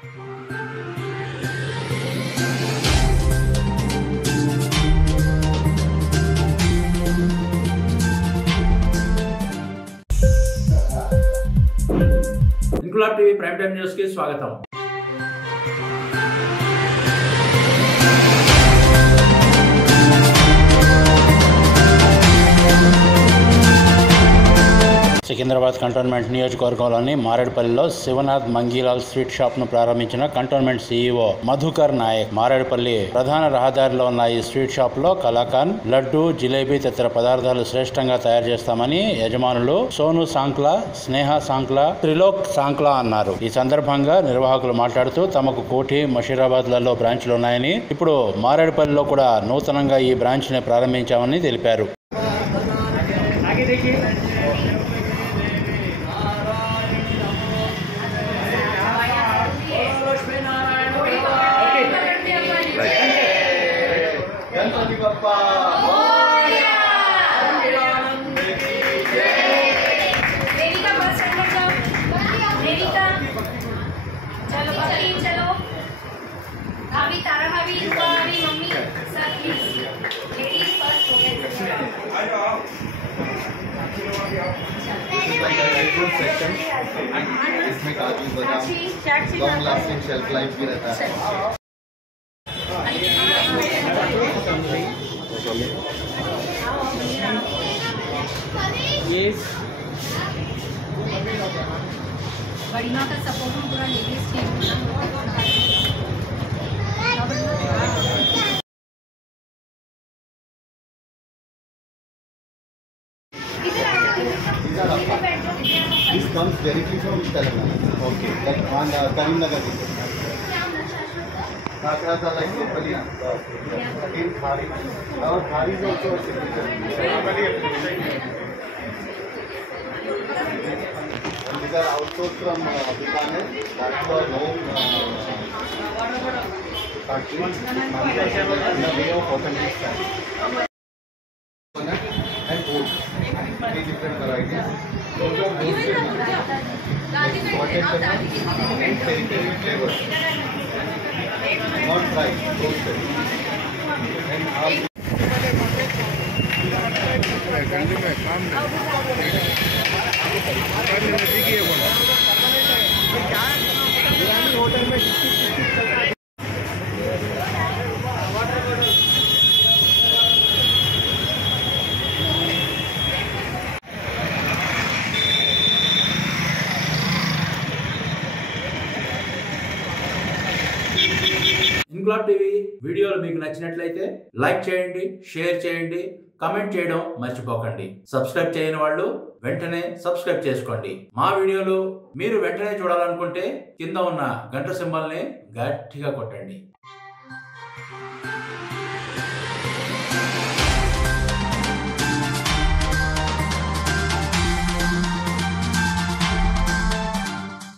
Inquilab TV prime time news కి స్వాగతం. Secunderabad cantonment నియోజకవర్గంలోని మారేడుపల్లిలో శివనాథ్ మంగీలాల్ స్వీట్ షాప్ ను ప్రారంభించిన కంటోన్మెంట్ సీఈఓ మధుకర్ నాయక్. మారేడుపల్లి ప్రధాన రహదారిలో ఉన్న ఈ స్వీట్ షాప్ లో కలాకాన్, లడ్డు, జిలేబీ తదితర పదార్థాలు శ్రేష్టంగా తయారు చేస్తామని యజమానులు సోను సాంక్లా, స్నేహ సాంక్లా, త్రిలోక్ సాంక్లా అన్నారు. ఈ సందర్భంగా నిర్వాహకులు మాట్లాడుతూ తమకు కోఠి, మషీరాబాద్ లలో బ్రాంచ్లు ఉన్నాయని, ఇప్పుడు మారేడుపల్లిలో కూడా నూతనంగా ఈ బ్రాంచ్ ని ప్రారంభించామని తెలిపారు. इसमें काजू बादाम लॉन्ग लास्टिंग शेल्फ लाइफ भी रहता है. बढ़िया का सपोर्ट में पूरा ladies team This comes directly from Telangana. Okay. Like on Karimnagar district. Kakrasa like Paliya. In Khari. Our Khari is also a signature. And these are outsourced from Bikaner. That's our home factory. Manufactured in the way of authentic style. And oat. 3 different varieties. Those are roasted and peri-peri flavors. Not fried, roasted. And Inquilab TV వీడియోలు మీకు నచ్చినట్లయితే like చేయండి, share చేయండి, comment చేయడం మర్చిపోకండి. Subscribe చేయని వాళ్ళు వెంటనే సబ్స్క్రైబ్ చేసుకోండి. మా వీడియోలు మీరు వెంటనే చూడాలనుకుంటే కింద ఉన్న గంట సింబల్ని గట్టిగా కొట్టండి.